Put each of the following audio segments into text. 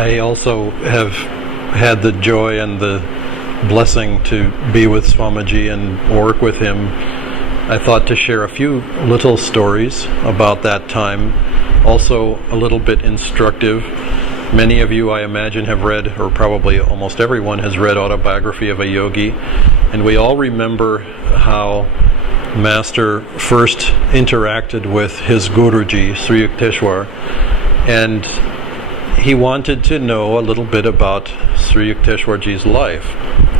I also have had the joy and the blessing to be with Swamiji and work with him. I thought to share a few little stories about that time, also a little bit instructive. Many of you, I imagine, have read, or probably almost everyone has read Autobiography of a Yogi, and we all remember how Master first interacted with his Guruji, Sri Yukteswar, and he wanted to know a little bit about Sri Yukteswarji's life.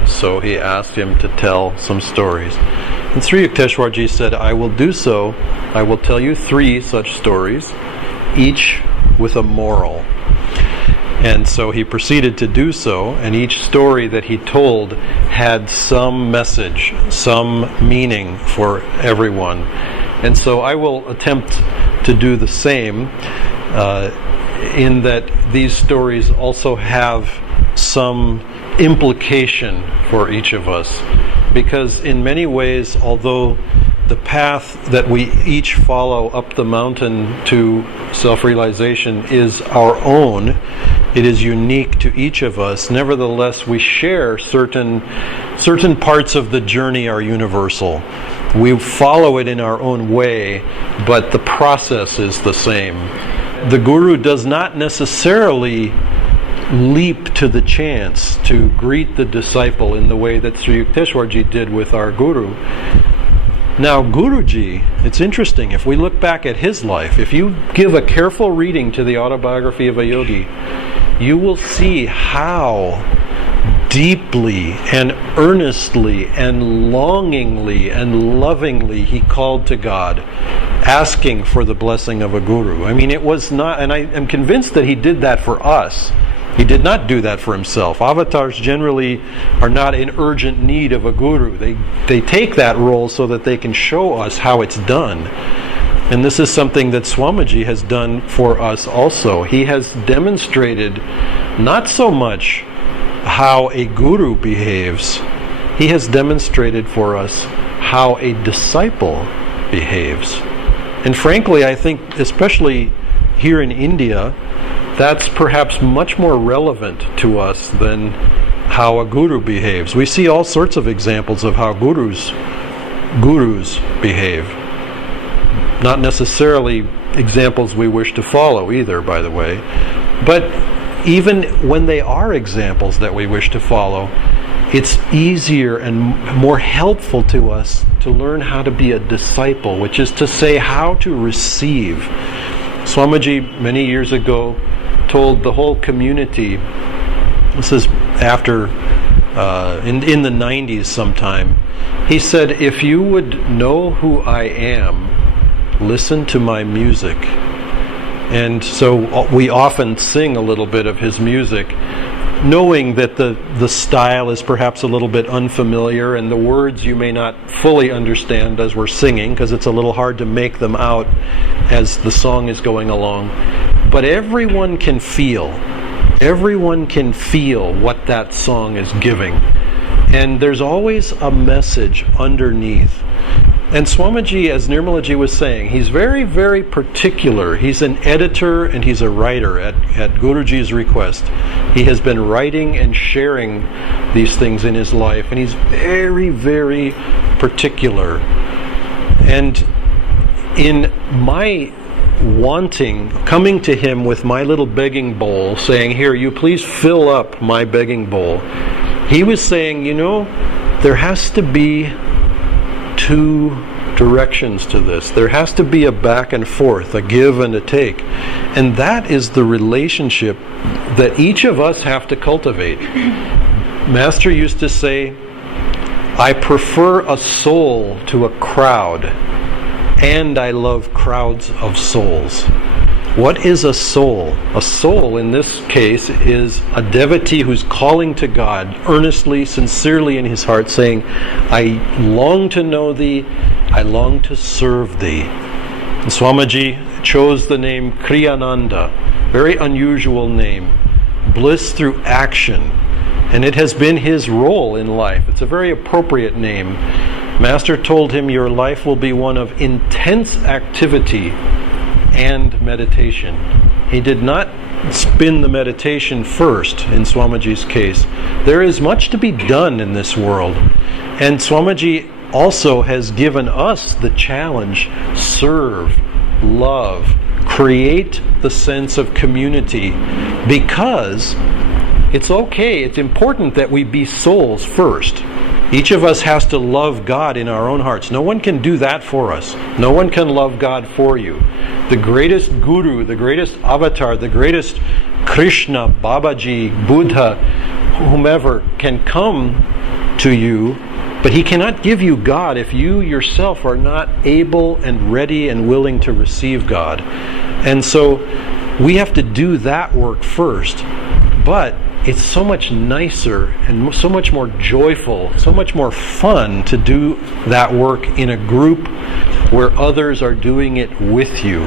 So he asked him to tell some stories. And Sri Yukteswarji said, "I will do so. I will tell you 3 such stories, each with a moral." And so he proceeded to do so, and each story that he told had some message, some meaning for everyone. And so I will attempt to do the same, in that these stories also have some implication for each of us. Because in many ways, although the path that we each follow up the mountain to self-realization is our own, it is unique to each of us. Nevertheless, we share certain parts of the journey are universal. We follow it in our own way, but the process is the same. The Guru does not necessarily leap to the chance to greet the disciple in the way that Sri Yukteswarji did with our Guru. Now, Guruji, it's interesting, if we look back at his life, if you give a careful reading to the Autobiography of a Yogi, you will see how deeply and earnestly and longingly and lovingly he called to God, asking for the blessing of a Guru. I mean, it was not, and I am convinced that he did that for us. He did not do that for himself. Avatars generally are not in urgent need of a guru. They take that role so that they can show us how it's done. And this is something that Swamiji has done for us also. He has demonstrated not so much how a guru behaves, he has demonstrated for us how a disciple behaves. And frankly, I think, especially here in India, that's perhaps much more relevant to us than how a guru behaves. We see all sorts of examples of how gurus behave. Not necessarily examples we wish to follow either, by the way. But even when they are examples that we wish to follow, it's easier and more helpful to us to learn how to be a disciple, which is to say how to receive. Swamiji, many years ago, told the whole community, this is after, in the 90s sometime, he said, "If you would know who I am, listen to my music." And so we often sing a little bit of his music, knowing that the style is perhaps a little bit unfamiliar and the words you may not fully understand as we're singing, because it's a little hard to make them out as the song is going along. But everyone can feel what that song is giving. And there's always a message underneath. And Swamiji, as Nirmalaji was saying, he's very, very particular. He's an editor and he's a writer at Guruji's request. He has been writing and sharing these things in his life, and he's very, very particular. And in my coming to him with my little begging bowl, saying, "Here, you please fill up my begging bowl," he was saying, there has to be 2 directions to this. There has to be a back and forth, a give and a take. And that is the relationship that each of us have to cultivate. Master used to say, "I prefer a soul to a crowd, and I love crowds of souls." What is a soul? A soul, in this case, is a devotee who's calling to God earnestly, sincerely in his heart, saying, "I long to know thee, I long to serve thee." And Swamiji chose the name Kriyananda, very unusual name, bliss through action. And it has been his role in life. It's a very appropriate name. Master told him, "Your life will be one of intense activity and meditation." He did not spin the meditation first, in Swamiji's case. There is much to be done in this world. And Swamiji also has given us the challenge: serve, love, create the sense of community, because it's okay, it's important that we be souls first. Each of us has to love God in our own hearts. No one can do that for us. No one can love God for you. The greatest guru, the greatest avatar, the greatest Krishna, Babaji, Buddha, whomever can come to you, but he cannot give you God if you yourself are not able and ready and willing to receive God. And so we have to do that work first. But it's so much nicer and so much more joyful, so much more fun to do that work in a group where others are doing it with you.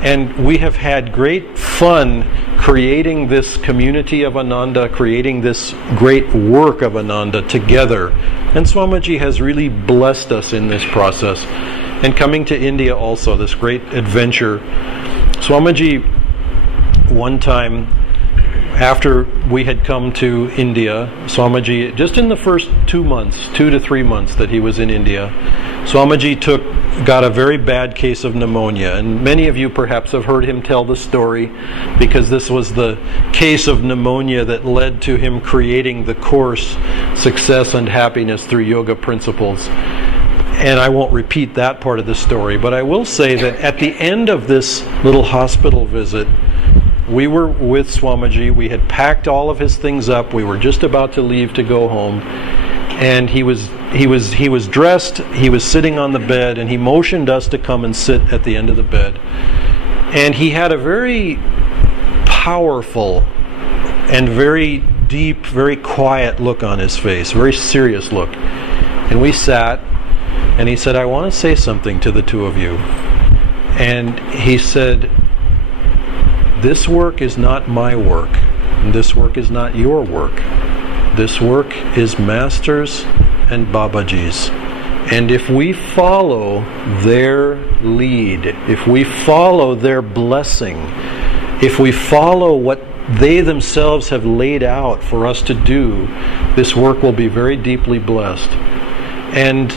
And we have had great fun creating this community of Ananda, creating this great work of Ananda together. And Swamiji has really blessed us in this process. And coming to India also, this great adventure. Swamiji, one time, after we had come to India, Swamiji, just in the first 2 to 3 months that he was in India, Swamiji got a very bad case of pneumonia. And many of you perhaps have heard him tell the story, because this was the case of pneumonia that led to him creating the course Success and Happiness Through Yoga Principles. And I won't repeat that part of the story, but I will say that at the end of this little hospital visit, we were with Swamiji. We had packed all of his things up. We were just about to leave to go home, and he was dressed. He was sitting on the bed, and he motioned us to come and sit at the end of the bed. And he had a very powerful and very deep, very quiet look on his face, very serious look. And we sat, and he said, "I want to say something to the two of you." And he said, "This work is not my work, and this work is not your work. This work is Master's and Babaji's. And if we follow their lead, if we follow their blessing, if we follow what they themselves have laid out for us to do, this work will be very deeply blessed." And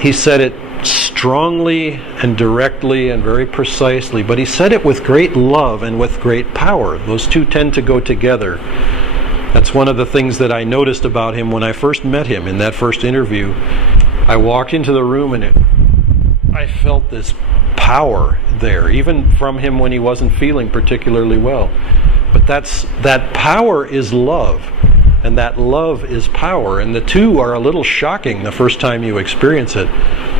he said it strongly and directly and very precisely, but he said it with great love and with great power. Those two tend to go together. That's one of the things that I noticed about him when I first met him in that first interview. I walked into the room and I felt this power there, even from him when he wasn't feeling particularly well. But that power is love, and that love is power, and the two are a little shocking the first time you experience it.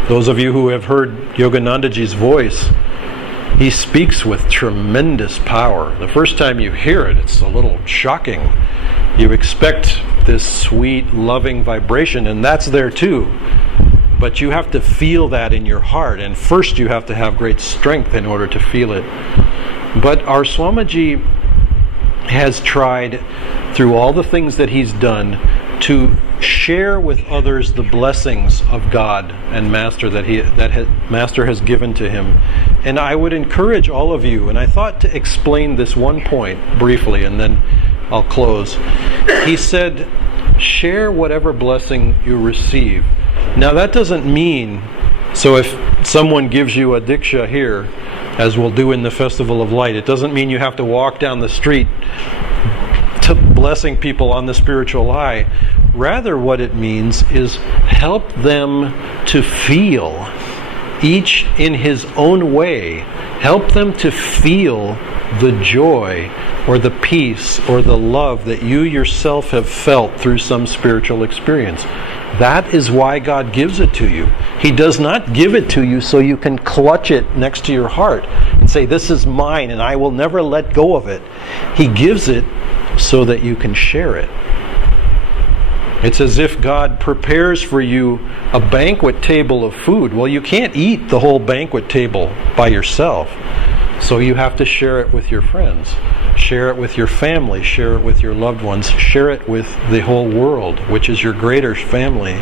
Those of you who have heard Yoganandaji's voice, he speaks with tremendous power. The first time you hear it, it's a little shocking. You expect this sweet, loving vibration, and that's there too. But you have to feel that in your heart, and first you have to have great strength in order to feel it. But our Swamiji has tried, through all the things that he's done, to share with others the blessings of God and Master that Master has given to him. And I would encourage all of you, and I thought to explain this one point briefly, and then I'll close. He said, share whatever blessing you receive. Now that doesn't mean, so if someone gives you a diksha here, as we'll do in the Festival of Light, it doesn't mean you have to walk down the street to blessing people on the spiritual eye. Rather, what it means is help them to feel, each in his own way, help them to feel the joy or the peace or the love that you yourself have felt through some spiritual experience. That is why God gives it to you. He does not give it to you so you can clutch it next to your heart and say, this is mine and I will never let go of it. He gives it so that you can share it. It's as if God prepares for you a banquet table of food. Well, you can't eat the whole banquet table by yourself. So you have to share it with your friends. Share it with your family. Share it with your loved ones. Share it with the whole world, which is your greater family.